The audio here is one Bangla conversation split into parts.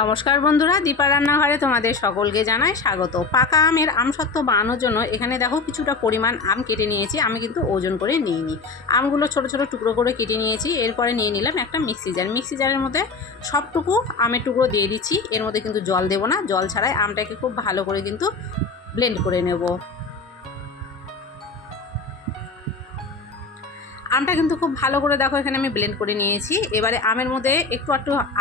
নমস্কার বন্ধুরা, দীপা রান্নাঘরে তোমাদের সকলকে জানাই স্বাগত। পাকা আমের আমসত্ত্ব বানানোর জন্য এখানে দেখো কিছুটা পরিমাণ আম কেটে নিয়েছি। আমি কিন্তু ওজন করে নিইনি, আমগুলো ছোট ছোট টুকরো করে কেটে নিয়েছি। এরপরে নিয়ে নিলাম একটা মিক্সি জারের মধ্যে সবটুকু আমের টুকরো দিয়ে দিচ্ছি। এর মধ্যে কিন্তু জল দেবো না, জল ছাড়াই আমটাকে খুব ভালো করে কিন্তু ব্লেন্ড করে নেব। আমটা কিন্তু খুব ভালো করে দেখো এখানে আমি ব্লেন্ড করে নিয়েছি। এবারে আমের মধ্যে একটু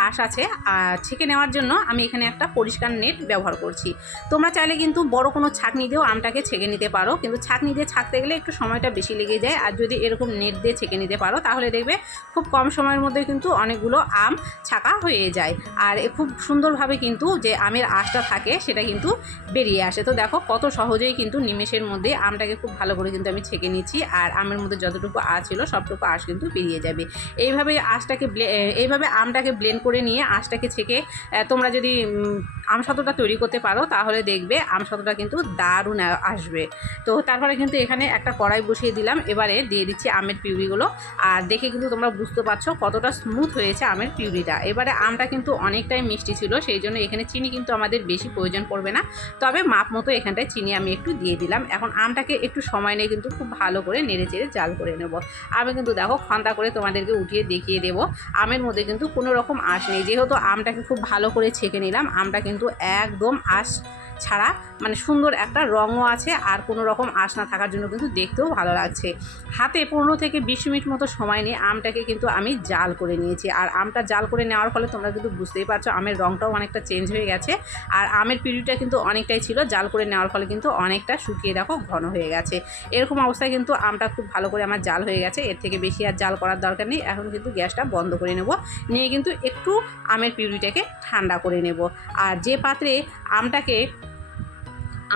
আঁশ আছে, আর ছেঁকে নেওয়ার জন্য আমি এখানে একটা পরিষ্কার নেট ব্যবহার করছি। তোমরা চাইলে কিন্তু বড় কোনো ছাঁকনি দিয়েও আমটাকে ছেঁকে নিতে পারো, কিন্তু ছাঁকনি দিয়ে ছাঁকতে গেলে একটু সময়টা বেশি লেগে যায়। আর যদি এরকম নেট দিয়ে ছেঁকে নিতে পারো তাহলে দেখবে খুব কম সময়ের মধ্যে কিন্তু অনেকগুলো আম ছাঁকা হয়ে যায়। আর খুব সুন্দরভাবে কিন্তু যে আমের আঁশটা থাকে সেটা কিন্তু বেরিয়ে আসে। তো দেখো কত সহজেই কিন্তু নিমেষের মধ্যে আমটাকে খুব ভালো করে কিন্তু আমি ছেঁকে নিচ্ছি। আর আমের মধ্যে যতটুকু আঁশ ছিল সবটুকু আঁশ কিন্তু বেরিয়ে যাবে। এইভাবে আমটাকে ব্লেন্ড করে নিয়ে আঁশটাকে ছেঁকে তোমরা যদি আমসত্ত্বটা তৈরি করতে পারো তাহলে দেখবে আমসত্ত্বটা কিন্তু দারুণ আসবে। তো তারপরে কিন্তু এখানে একটা কড়াই বসিয়ে দিলাম। এবারে দিয়ে দিচ্ছি আমের পিউরিগুলো। আর দেখে কিন্তু তোমরা বুঝতে পারছো কতটা স্মুথ হয়েছে আমের পিউরিটা। এবারে আমটা কিন্তু অনেকটাই মিষ্টি ছিল, সেই জন্য এখানে চিনি কিন্তু আমাদের বেশি প্রয়োজন পড়বে না, তবে মাপ মতো এখানটায় চিনি আমি একটু দিয়ে দিলাম। এখন আমটাকে একটু সময় নিয়ে কিন্তু খুব ভালো করে নেড়ে চেড়ে জাল করে নেব। আমি কিন্তু দেখো খন্তা করে তোমাদেরকে উঠিয়ে দেখিয়ে দেবো। আমের মধ্যে কিন্তু কোনো রকম আঁশ নেই, যেহেতু আমটাকে খুব ভালো করে ছেঁকে নিলাম। আমটা কিন্তু একদম আঁশ ছাড়া, মানে সুন্দর একটা রঙও আছে, আর কোনো রকম আঁশ না থাকার জন্য কিন্তু দেখতেও ভালো লাগছে। হাতে 15 থেকে 20 মিনিট মতো সময় নিয়ে আমটাকে কিন্তু আমি জাল করে নিয়েছি। আর আমটা জাল করে নেওয়ার ফলে তোমরা কিন্তু বুঝতেই পারছো আমের রঙটাও অনেকটা চেঞ্জ হয়ে গেছে। আর আমের পিউরিটা কিন্তু অনেকটাই ছিল, জাল করে নেওয়ার ফলে কিন্তু অনেকটা শুকিয়ে দেখো ঘন হয়ে গেছে। এরকম অবস্থায় কিন্তু আমটা খুব ভালো করে আমার জাল হয়ে গেছে। এর থেকে বেশি আর জাল করার দরকার নেই। এখন কিন্তু গ্যাসটা বন্ধ করে নেব, নিয়ে কিন্তু একটু আমের পিউরিটাকে ঠান্ডা করে নেব। আর যে পাত্রে আমটাকে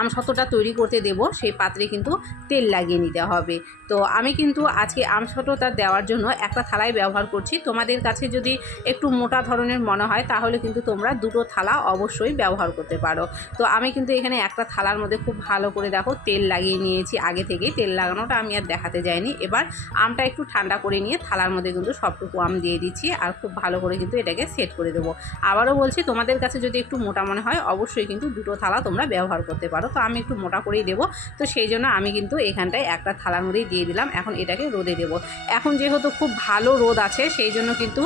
আমসত্ত্বটা তৈরি করতে দেব সেই পাত্রে কিন্তু তেল লাগিয়ে নিতে হবে। তো আমি কিন্তু আজকে আমসত্ত্বটা দেওয়ার জন্য একটা থালাই ব্যবহার করছি। তোমাদের কাছে যদি একটু মোটা ধরনের মনে হয় তাহলে কিন্তু তোমরা দুটো থালা অবশ্যই ব্যবহার করতে পারো। তো আমি কিন্তু এখানে একটা থালার মধ্যে খুব ভালো করে দেখো তেল লাগিয়ে নিয়েছি। আগে থেকেই তেল লাগানোটা আমি আর দেখাতে যাইনি। এবার আমটা একটু ঠান্ডা করে নিয়ে থালার মধ্যে কিন্তু সবটুকু আম দিয়ে দিচ্ছি, আর খুব ভালো করে কিন্তু এটাকে সেট করে দেবো। আবারও বলছি, তোমাদের কাছে যদি একটু মোটা মনে হয় অবশ্যই কিন্তু দুটো থালা তোমরা ব্যবহার করতে পারো। তো আমি একটু মোটা করেই দেবো, তো সেই জন্য আমি কিন্তু এখানটায় একটা থালার মধ্যেই দিয়ে দিলাম। এখন এটাকে রোদে দেবো। এখন যেহেতু খুব ভালো রোদ আছে সেই জন্য কিন্তু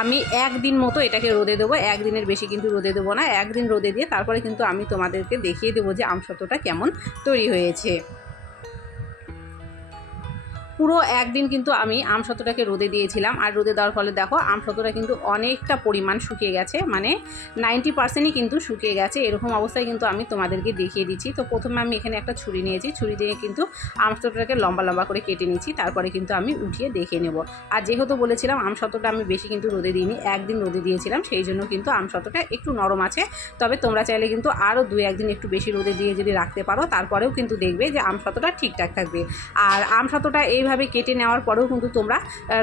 আমি একদিন মতো এটাকে রোদে দেবো। একদিনের বেশি কিন্তু রোদে দেবো না। একদিন রোদে দিয়ে তারপরে কিন্তু আমি তোমাদেরকে দেখিয়ে দেবো যে আমসত্ত্বটা কেমন তৈরি হয়েছে। পুরো একদিন কিন্তু আমি আমসত্ত্বটাকে রোদে দিয়েছিলাম। আর রোদে দেওয়ার ফলে দেখো আমসত্ত্বটা কিন্তু অনেকটা পরিমাণ শুকিয়ে গেছে, মানে 90%ই কিন্তু শুকিয়ে গেছে। এরকম অবস্থায় কিন্তু আমি তোমাদেরকে দেখিয়ে দিচ্ছি। তো প্রথমে আমি এখানে একটা ছুরি নিয়েছি, ছুরি দিয়ে কিন্তু আমসত্ত্বটাকে লম্বা লম্বা করে কেটে নিচ্ছি। তারপরে কিন্তু আমি উঠিয়ে দেখে নেব। আর যেহেতু বলেছিলাম আমসত্ত্বটা আমি বেশি কিন্তু রোদে দিইনি, একদিন রোদে দিয়েছিলাম, সেই জন্য কিন্তু আমসত্ত্বটা একটু নরম আছে। তবে তোমরা চাইলে কিন্তু আরও 2-1 দিন একটু বেশি রোদে দিয়ে যদি রাখতে পারো তারপরেও কিন্তু দেখবে যে আমসত্ত্বটা ঠিকঠাক থাকবে। আর আমসত্ত্বটা এইভাবে কেটে নেওয়ার পরেও কিন্তু তোমরা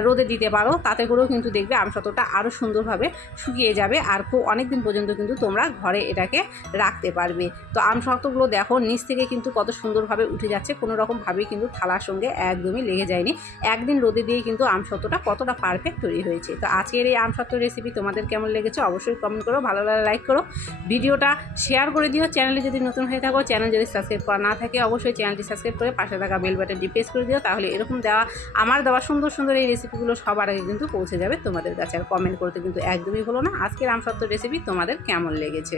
রোদে দিতে পারো, তাতে করেও কিন্তু দেখবে আমসত্ত্বটা আরও সুন্দরভাবে শুকিয়ে যাবে। আর খুব অনেক দিন পর্যন্ত কিন্তু তোমরা ঘরে এটাকে রাখতে পারবে। তো আমসত্ত্বগুলো দেখো নিচ থেকে কিন্তু কত সুন্দরভাবে উঠে যাচ্ছে, কোনো রকমভাবেই কিন্তু থালার সঙ্গে একদমই লেগে যায়নি। একদিন রোদে দিয়ে কিন্তু আমসত্ত্বটা কতটা পারফেক্ট তৈরি হয়েছে। তো আজকের এই আমসত্ত্ব রেসিপি তোমাদের কেমন লেগেছে অবশ্যই কমেন্ট করো, ভালো লাগলে লাইক করো, ভিডিওটা শেয়ার করে দিও। চ্যানেলে যদি নতুন হয়ে থাকো, চ্যানেল যদি সাবস্ক্রাইব করা না থাকে অবশ্যই চ্যানেলটি সাবস্ক্রাইব করে পাশে থাকা বেল বাটনটি প্রেস করে দিও, তাহলে এরকম আমার দেওয়া সুন্দর সুন্দর এই রেসিপিগুলো সবার আগে কিন্তু পৌঁছে যাবে তোমাদের কাছে। আর কমেন্ট করতে কিন্তু একদমই ভুলো না আজকের আমসত্ত্ব রেসিপি তোমাদের কেমন লেগেছে।